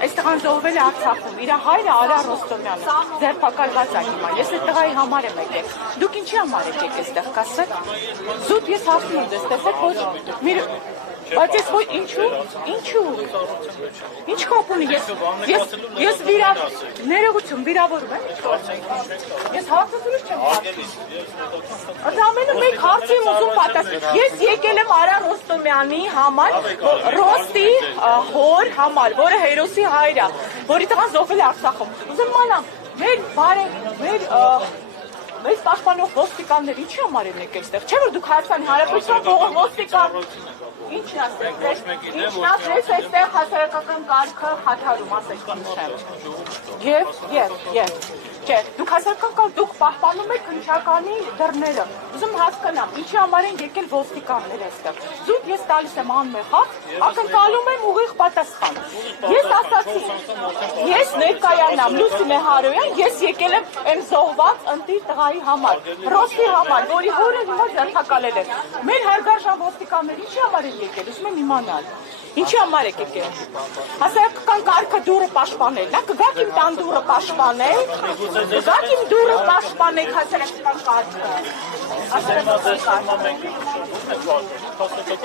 Այս տղան զոհվել է Արցախում, իր հայրը Արա Ռոստոմյանը, ձերբակալված է հիմա, ես այդ տղայի համար եմ եկել, դուք ինչի համար եկեք այստեղ, կասեք, զուտ ես հասնում եմ ձեզ, տեսեք, ոչ, բայց ես ոչ, ինչու, ինչ կապ ունի, ես ներողություն, վիրավորում եմ, ես հարցազրույց չեմ հարցում, այդ ամենը մեկ հարցի եմ ուզում պատասխանել, ես եկել եմ Արա Ռոստոմյանի համար, Ռոստի հոր համար, որը հերոսի հայր է, որի տղան զոհվել է Արցախում, ուզում մանամ, մեր պաշտպանող ոստիկաններ ինչի համար են եկել այստեղ, չէ՞ որ դուք Հայաստանի Հանրապետության ոստիկան ինչն ասես այստեղ հասարակական կարգը խաթարում, ասեք ինչ եմ։ Չէ, դուք հասարակական դուք պահպանում եք քննչականի դռները։ Ուզում հասկանամ, ինչի համար են եկել ոստիկաններ այստեղ։ Զուտ ես տալիս եմ անմեղ հարց, ակնկալում եմ ուղիղ պատասխան։ Ես ասացի, ես ներկայանամ Լուսինե Հարոյան, ես եկել եմ այն զոհված ընտիր տղայի համար, Ռոստի համար, որի հորը հիմա ձերբակալել են։ Մեր հարգարժան ոստիկաններ ինչի համար են եկել, ուզում եմ իմանալ։ Ինչի համար եք եկել։ Հասարակական կարգը դուրը պաշտպանելն է, կգաք իմ տան դուրը պաշտպանել, կգաք իմ դուրը պաշտպանեք հասարակական կարգը։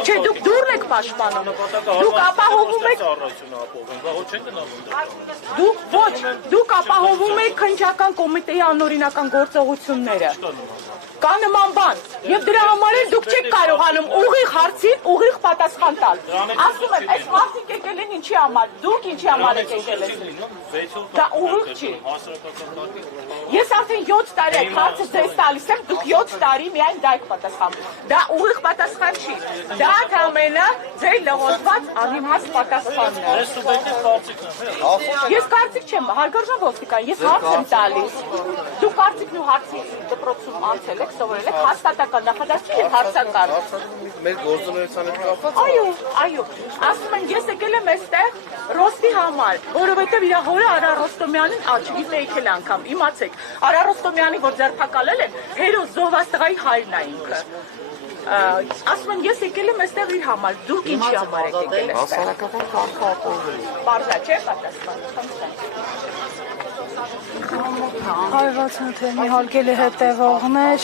Չէ, դուք դուրն եք պաշտպանում, դուք ապահովում եք, դուք ապահովում եք քննչական կոմիտեի անօրինական գործողությունները։ Կա նման բան, եւ դրա համար էլ դուք չեք կարողանում ուղիղ հարցին ուղիղ պատասխան տալ։ Ասում եմ, այս մարդիկ եկել են ինչի համար, դուք ինչի համար եք եկել են։ Դա ուղիղ չի։ Ես արդեն 7 տարի այդ հարցը ձեզ տալիս եմ, դուք 7 տարի միայն դա եք պատասխանում։ Դա ուղիղ պատասխան չի։ Դա ամենը ձեր լողոզված անիմաստ պատասխանն է։ Ես կարծիք չեմ, հարգարժան ոստիկան, ես հարց եմ տալիս։ Դուք կարծիքն ու հարցի դպրոցում անցել եք, սովորել եք, հաստատական նախադասություն եք հարցակարգ։ Մեր գործունեության հետ կապված։ Այո, ասում են, ես եկել եմ այստեղ Ռոստի համար, որովհետև իր հորը Արա Ռոստոմյանին, չգիտեիք էլ անգամ, իմացեք, Արա Ռոստոմյանի, որ ձերբակալել են, հերոս զոհված տղայի հայրն է ինքը։ Ասում են, ես եկել եմ այստեղ իր համար, դուք ինչի համար եք եկել այստեղ։ Հասարակական կարգը ապահովել։ Պարզա չէ պատասխանը։ Հայվացն թեմի հարգել է հետևողներ։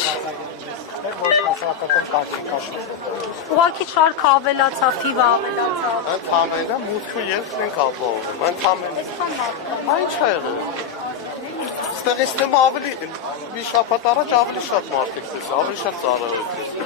Ուղղակի շարքը ավելացավ, թիվը ավելացավ։ Ընդհանրապես մուտքը ես ենք ապահովում, ընդհանրապես։ Այն չէ եղել։ Այստեղ ես թեմը ավելի մի շաբաթ առաջ ավելի շատ մարդիկ տեսա, ավելի շատ ծառայող տեսա։